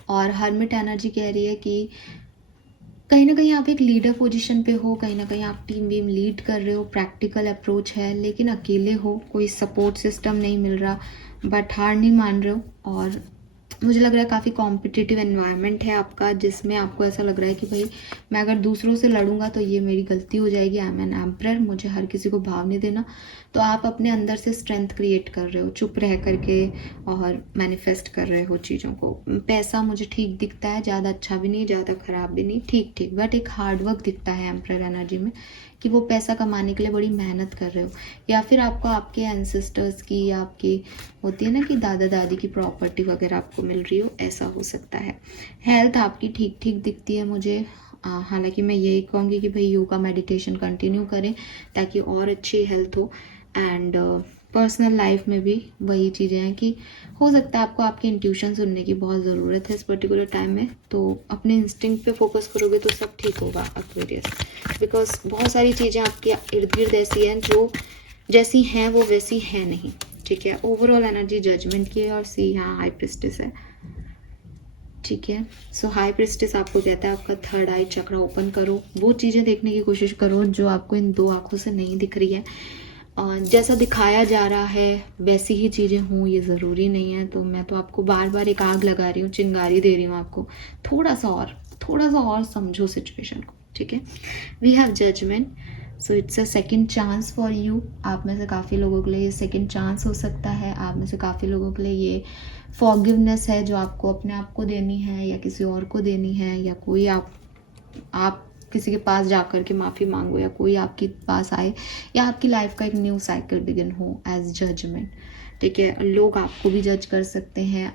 और हर्मिट एनर्जी कह रही है कि कहीं ना कहीं आप एक लीडर पोजीशन पे हो, कहीं ना कहीं आप टीम वीम लीड कर रहे हो, प्रैक्टिकल अप्रोच है, लेकिन अकेले हो, कोई सपोर्ट सिस्टम नहीं मिल रहा, बट हार नहीं मान रहे हो। और मुझे लग रहा है काफ़ी कॉम्पिटिटिव एनवायरनमेंट है आपका, जिसमें आपको ऐसा लग रहा है कि भाई मैं अगर दूसरों से लड़ूंगा तो ये मेरी गलती हो जाएगी। आई एम एन एम्परर, मुझे हर किसी को भाव नहीं देना। तो आप अपने अंदर से स्ट्रेंथ क्रिएट कर रहे हो चुप रह करके और मैनिफेस्ट कर रहे हो चीज़ों को। पैसा मुझे ठीक दिखता है, ज़्यादा अच्छा भी नहीं, ज़्यादा ख़राब भी नहीं, ठीक ठीक, बट एक हार्डवर्क दिखता है एम्परर एनर्जी में कि वो पैसा कमाने के लिए बड़ी मेहनत कर रहे हो। या फिर आपको आपके एंसेस्टर्स की या आपकी होती है ना कि दादा दादी की प्रॉपर्टी वगैरह आपको मिल रही हो, ऐसा हो सकता है। हेल्थ आपकी ठीक ठीक दिखती है मुझे। हालांकि मैं यही कहूँगी कि भाई योगा मेडिटेशन कंटिन्यू करें ताकि और अच्छी हेल्थ हो। एंड पर्सनल लाइफ में भी वही चीज़ें हैं कि हो सकता है आपको आपकी इंट्यूशन सुनने की बहुत ज़रूरत है इस पर्टिकुलर टाइम में। तो अपने इंस्टिंक्ट पे फोकस करोगे तो सब ठीक होगा एक्वेरियस, बिकॉज बहुत सारी चीज़ें आपके इर्द गिर्द ऐसी हैं जो जैसी हैं वो वैसी हैं नहीं। ठीक है, ओवरऑल एनर्जी जजमेंट की है और सी यहाँ हाई प्रिस्टेस है। ठीक है, सो हाई प्रिस्टेस आपको कहता है आपका थर्ड आई चक्र ओपन करो, वो चीज़ें देखने की कोशिश करो जो आपको इन दो आंखों से नहीं दिख रही है। जैसा दिखाया जा रहा है वैसी ही चीज़ें हों ये ज़रूरी नहीं है। तो मैं तो आपको बार बार एक आग लगा रही हूँ, चिंगारी दे रही हूँ आपको, थोड़ा सा और समझो सिचुएशन को। ठीक है, we have judgement, so it's a second chance for you. आप में से काफ़ी लोगों के लिए ये सेकेंड चांस हो सकता है। आप में से काफ़ी लोगों के लिए ये फॉरगिवनेस है जो आपको अपने आप को देनी है या किसी और को देनी है, या कोई आप किसी के पास जाकर के माफ़ी मांगो, या कोई आपके पास आए, या आपकी लाइफ का एक न्यू साइकिल बिगिन हो एज जजमेंट। ठीक है, लोग आपको भी जज कर सकते हैं,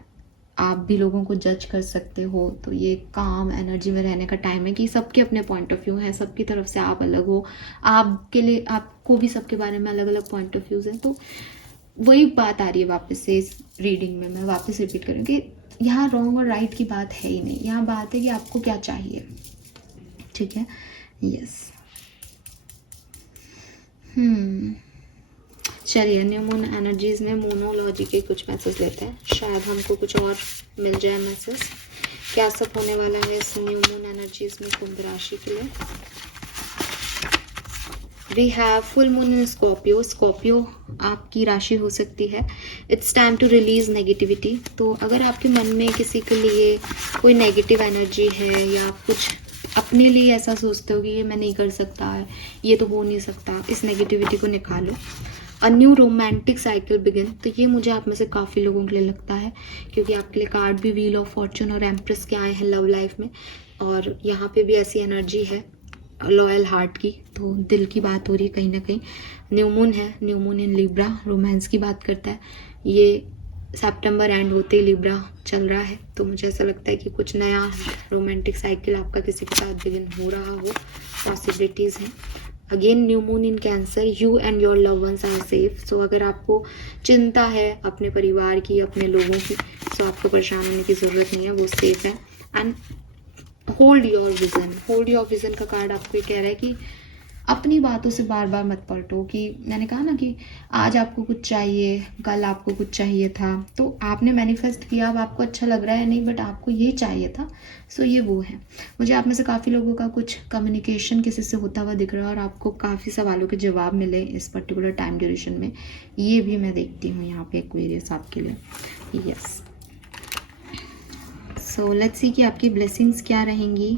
आप भी लोगों को जज कर सकते हो। तो ये काम एनर्जी में रहने का टाइम है कि सबके अपने पॉइंट ऑफ व्यू हैं, सबकी तरफ से आप अलग हो, आपके लिए आपको भी सबके बारे में अलग अलग पॉइंट ऑफ व्यूज़ हैं। तो वही बात आ रही है वापस से इस रीडिंग में, मैं वापस रिपीट करूँ कि यहाँ रॉन्ग और राइट की बात है ही नहीं, यहाँ बात है कि आपको क्या चाहिए। ठीक है, यस। चलिए न्यू मून एनर्जीज में मोनोलॉजी के कुछ मैसेज लेते हैं, शायद हमको कुछ और मिल जाए मैसेज। क्या सब होने वाला है इस न्यू मून एनर्जीज में कुंभ राशि के लिए। We have full moon in Scorpio. Scorpio आपकी राशि हो सकती है। It's time to release negativity. तो अगर आपके मन में किसी के लिए कोई नेगेटिव एनर्जी है या आप कुछ अपने लिए ऐसा सोचते हो कि ये मैं नहीं कर सकता है, ये तो हो नहीं सकता, इस नेगेटिविटी को निकालो। A new romantic cycle begin. तो ये मुझे आप में से काफ़ी लोगों के लिए लगता है, क्योंकि आपके लिए कार्ड भी व्हील ऑफ फॉर्चून और एम्प्रेस के आए हैं लव लाइफ में, और यहाँ पे भी ऐसी एनर्जी है लॉयल हार्ट की। तो दिल की बात हो रही है कहीं ना कहीं। न्यू मून है, न्यू मून इन लिब्रा, रोमांस की बात करता है। ये सितंबर एंड होते ही लिब्रा चल रहा है, तो मुझे ऐसा लगता है कि कुछ नया रोमांटिक साइकिल आपका किसी के साथ बिगिन हो रहा हो, पॉसिबिलिटीज़ हैं। Again new moon in cancer, you and your love once are safe. So अगर आपको चिंता है अपने परिवार की, अपने लोगों की, तो आपको परेशान होने की ज़रूरत नहीं है, वो सेफ है। And hold your vision. Hold your vision का कार्ड आपको ये कह रहा है कि अपनी बातों से बार बार मत पलटो। कि मैंने कहा ना कि आज आपको कुछ चाहिए, कल आपको कुछ चाहिए था, तो आपने मैनिफेस्ट किया, अब आपको अच्छा लग रहा है नहीं, बट आपको ये चाहिए था। सो ये वो है। मुझे आप में से काफ़ी लोगों का कुछ कम्युनिकेशन किसी से होता हुआ दिख रहा है और आपको काफ़ी सवालों के जवाब मिले इस पर्टिकुलर टाइम ड्यूरेशन में, ये भी मैं देखती हूँ यहाँ पे एक्वेरियस आपके लिए। यस, सो लेट्स सी कि आपकी ब्लेसिंग्स क्या रहेंगी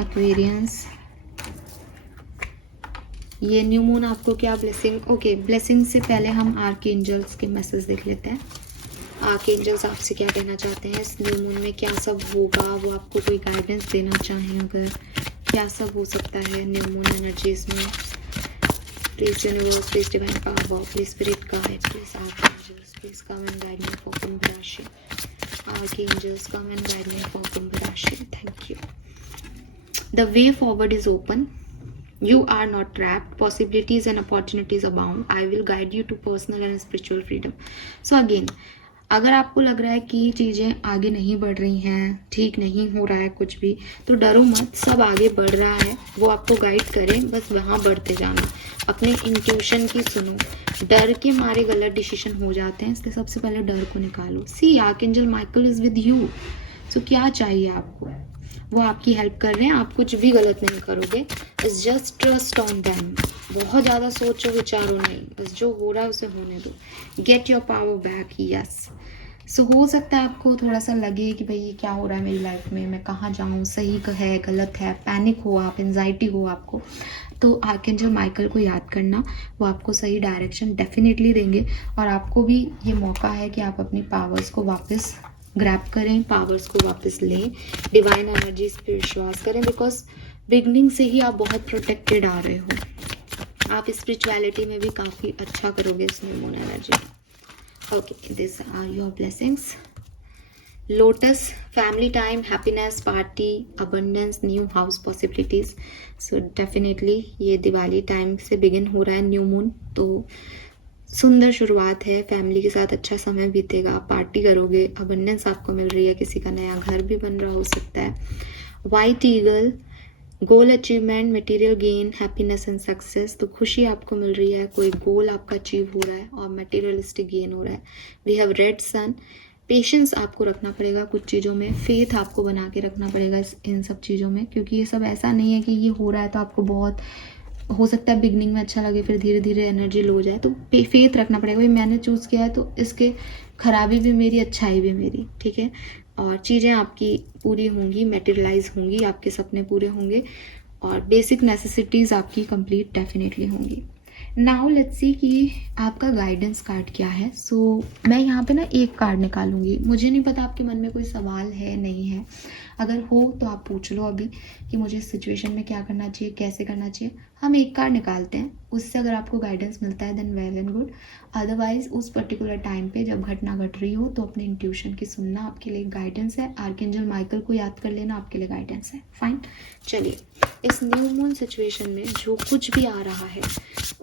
एक्वेरियंस। ये न्यू मून आपको क्या ब्लेसिंग, ओके ब्लेसिंग से पहले हम आर्कएंजल्स के मैसेज देख लेते हैं। आर्कएंजल्स आपसे क्या कहना चाहते हैं इस न्यू मून में, क्या सब होगा, वो आपको कोई गाइडेंस देना चाहें अगर, क्या सब हो सकता है न्यू मून एनर्जीज में। Please universe, please divine power, please spirit guide, please archangels, please come and guide me for Kumbh Rashi. Archangels come and guide me for Kumbh Rashi, thank you. The way forward is open. You are not trapped. Possibilities and opportunities abound. I will guide you to personal and spiritual freedom. So again, अगर आपको लग रहा है कि चीज़ें आगे नहीं बढ़ रही हैं, ठीक नहीं हो रहा है कुछ भी, तो डरो मत, सब आगे बढ़ रहा है। वो आपको गाइड करें, बस वहाँ बढ़ते जाना। अपने इंट्यूशन की सुनो। डर के मारे गलत डिसीजन हो जाते हैं, इसलिए सबसे पहले डर को निकालो। See archangel Michael is with you. So क्या चाहिए आपको, वो आपकी हेल्प कर रहे हैं, आप कुछ भी गलत नहीं करोगे। It's just trust on them. बहुत ज़्यादा सोचो विचारो नहीं, बस जो हो रहा है उसे होने दो। Get your power back. Yes, so हो सकता है आपको थोड़ा सा लगे कि भाई ये क्या हो रहा है मेरी लाइफ में, मैं कहाँ जाऊँ, सही है गलत है, पैनिक हो आप, एनजाइटी हो आपको, तो आर्कएंजल माइकल को याद करना, वो आपको सही डायरेक्शन डेफिनेटली देंगे। और आपको भी ये मौका है कि आप अपनी पावर्स को वापस ग्रैब करें, पावर्स को वापस लें, डिवाइन एनर्जीज पे विश्वास करें, बिकॉज बिगनिंग से ही आप बहुत प्रोटेक्टेड आ रहे हो। आप स्पिरिचुअलिटी में भी काफ़ी अच्छा करोगे इस new moon energy. Okay, this are your blessings. Lotus, family time, happiness, party, abundance, new house possibilities. So definitely ये दिवाली टाइम से बिगिन हो रहा है न्यू मून, तो सुंदर शुरुआत है। फैमिली के साथ अच्छा समय बीतेगा, पार्टी करोगे, अबंडेंस आपको मिल रही है, किसी का नया घर भी बन रहा हो सकता है। White eagle, goal achievement, material gain, happiness and success. तो खुशी आपको मिल रही है, कोई गोल आपका अचीव हो रहा है और मटेरियलिस्टिक गेन हो रहा है। We have red sun, patience आपको रखना पड़ेगा कुछ चीज़ों में, फेथ आपको बना के रखना पड़ेगा इन सब चीज़ों में, क्योंकि ये सब ऐसा नहीं है कि ये हो रहा है तो आपको बहुत हो सकता है बिगनिंग में अच्छा लगे, फिर धीरे धीरे एनर्जी लो जाए। तो फेथ रखना पड़ेगा, भाई मैंने चूज़ किया है तो इसके खराबी भी मेरी, अच्छाई भी मेरी, ठीक है। और चीज़ें आपकी पूरी होंगी, मटेरियलाइज होंगी, आपके सपने पूरे होंगे और बेसिक नेसेसिटीज़ आपकी कंप्लीट डेफिनेटली होंगी। नाउ लेट्स सी कि आपका गाइडेंस कार्ड क्या है। सो मैं यहाँ पे ना एक कार्ड निकालूंगी, मुझे नहीं पता आपके मन में कोई सवाल है नहीं है, अगर हो तो आप पूछ लो अभी कि मुझे इस सिचुएशन में क्या करना चाहिए, कैसे करना चाहिए। हम एक कार्ड निकालते हैं, उससे अगर आपको गाइडेंस मिलता है then well and good, otherwise उस पर्टिकुलर टाइम पे जब घटना घट रही हो तो अपने इंट्यूशन की सुनना आपके लिए गाइडेंस है। आर्कएंजल माइकल को याद कर लेना आपके लिए गाइडेंस है। फाइन, चलिए इस न्यू मून सिचुएशन में जो कुछ भी आ रहा है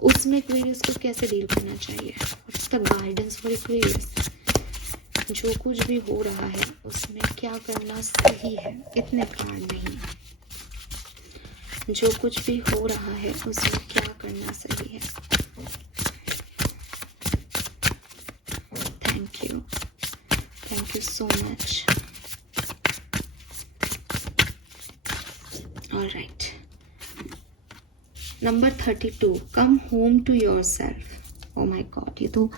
उसमें एक्वेरियस को कैसे डील करना चाहिए, द गाइडेंस फॉर एक्वेरियस। जो कुछ भी हो रहा है उसमें क्या करना सही है, इतने कार्ड नहीं, जो कुछ भी हो रहा है उसमें क्या करना सही है। Thank you so much. Alright, number 32, come home to yourself. Oh my God, ये तो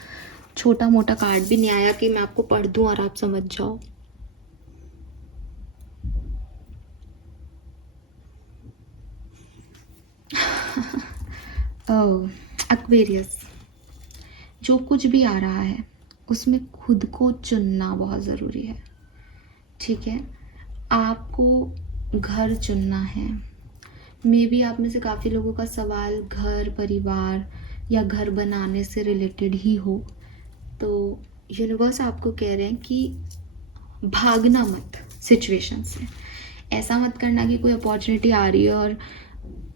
छोटा मोटा कार्ड भी नहीं आया कि मैं आपको पढ़ दूं और आप समझ जाओ। एक्वेरियस, जो कुछ भी आ रहा है उसमें खुद को चुनना बहुत ज़रूरी है, ठीक है। आपको घर चुनना है। मे बी आप में से काफ़ी लोगों का सवाल घर, परिवार या घर बनाने से रिलेटेड ही हो, तो यूनिवर्स आपको कह रहे हैं कि भागना मत सिचुएशन से। ऐसा मत करना कि कोई अपॉर्चुनिटी आ रही है और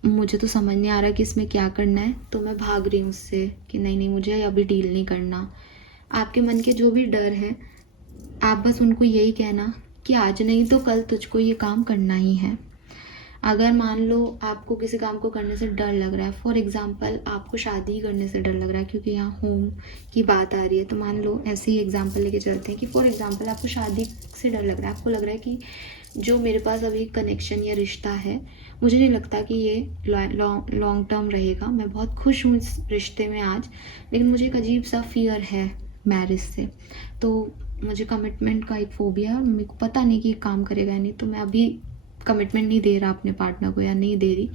मुझे तो समझ नहीं आ रहा कि इसमें क्या करना है, तो मैं भाग रही हूँ उससे कि नहीं नहीं मुझे अभी डील नहीं करना। आपके मन के जो भी डर है, आप बस उनको यही कहना कि आज नहीं तो कल तुझको ये काम करना ही है। अगर मान लो आपको किसी काम को करने से डर लग रहा है, फॉर एग्जांपल आपको शादी करने से डर लग रहा है क्योंकि यहाँ होम की बात आ रही है, तो मान लो ऐसे ही एग्जांपल लेके चलते हैं कि फॉर एग्जांपल आपको शादी से डर लग रहा है, आपको लग रहा है कि जो मेरे पास अभी कनेक्शन या रिश्ता है, मुझे नहीं लगता कि ये लॉन्ग टर्म रहेगा। मैं बहुत खुश हूँ इस रिश्ते में आज, लेकिन मुझे एक अजीब सा फियर है मैरिज से, तो मुझे कमिटमेंट का एक फोबिया है और मेरे को पता नहीं कि काम करेगा या नहीं, तो मैं अभी कमिटमेंट नहीं दे रहा अपने पार्टनर को या नहीं दे रही,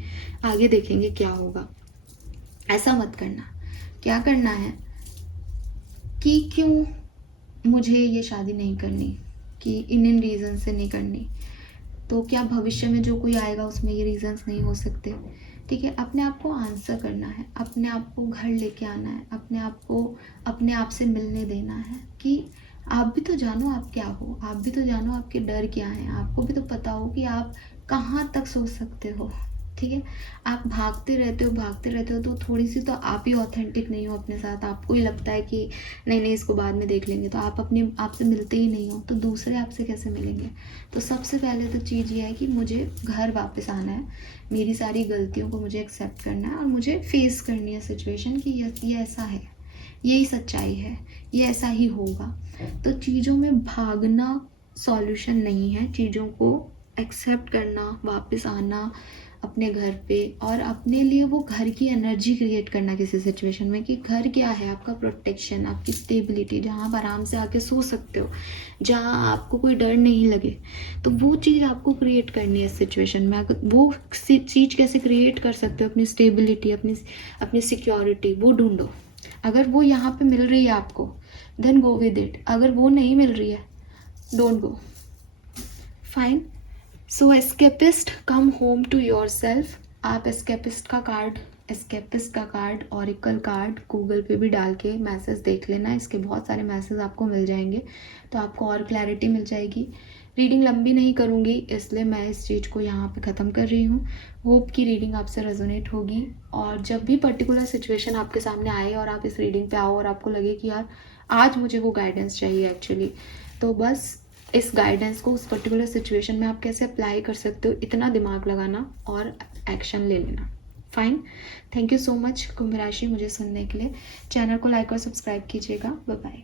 आगे देखेंगे क्या होगा। ऐसा मत करना। क्या करना है कि क्यों मुझे ये शादी नहीं करनी, कि इन रीज़न से नहीं करनी, तो क्या भविष्य में जो कोई आएगा उसमें ये रीजंस नहीं हो सकते, ठीक है। अपने आप को आंसर करना है, अपने आप को घर लेके आना है, अपने आप को अपने आप से मिलने देना है कि आप भी तो जानो आप क्या हो, आप भी तो जानो आपके डर क्या हैं, आपको भी तो पता हो कि आप कहाँ तक सोच सकते हो, ठीक है। आप भागते रहते हो तो थोड़ी सी तो आप ही ऑथेंटिक नहीं हो अपने साथ। आपको ही लगता है कि नहीं नहीं इसको बाद में देख लेंगे, तो आप अपने आप से मिलते ही नहीं हो, तो दूसरे आपसे कैसे मिलेंगे। तो सबसे पहले तो चीज़ ये है कि मुझे घर वापस आना है, मेरी सारी गलतियों को मुझे एक्सेप्ट करना है और मुझे फेस करनी है सिचुएशन कि ये ऐसा है, यही सच्चाई है, ये ऐसा ही होगा। तो चीज़ों में भागना सॉल्यूशन नहीं है, चीज़ों को एक्सेप्ट करना, वापस आना, अपने घर पे, और अपने लिए वो घर की एनर्जी क्रिएट करना किसी सिचुएशन में, कि घर क्या है, आपका प्रोटेक्शन, आपकी स्टेबिलिटी, जहाँ आप आराम से आके सो सकते हो, जहाँ आपको कोई डर नहीं लगे, तो वो चीज़ आपको क्रिएट करनी है इस सिचुएशन में। अगर वो चीज़ कैसे क्रिएट कर सकते हो, अपनी स्टेबिलिटी, अपनी सिक्योरिटी, वो ढूंढो। अगर वो यहाँ पे मिल रही है आपको, देन गो विद इट। अगर वो नहीं मिल रही है, don't go. Fine. So escapist, come home to yourself. आप एस्केपिस्ट का कार्ड, ऑरिकल कार्ड गूगल पे भी डाल के मैसेज देख लेना, इसके बहुत सारे मैसेज आपको मिल जाएंगे, तो आपको और क्लैरिटी मिल जाएगी। रीडिंग लंबी नहीं करूँगी, इसलिए मैं इस चीज़ को यहाँ पे ख़त्म कर रही हूँ। होप की रीडिंग आपसे रेजोनेट होगी, और जब भी पर्टिकुलर सिचुएशन आपके सामने आए और आप इस रीडिंग पे आओ और आपको लगे कि यार आज मुझे वो गाइडेंस चाहिए एक्चुअली, तो बस इस गाइडेंस को उस पर्टिकुलर सिचुएशन में आप कैसे अप्लाई कर सकते हो, इतना दिमाग लगाना और एक्शन ले लेना। Fine. Thank you so much Kumbh Rashi मुझे सुनने के लिए। चैनल को लाइक और सब्सक्राइब कीजिएगा। Bye bye.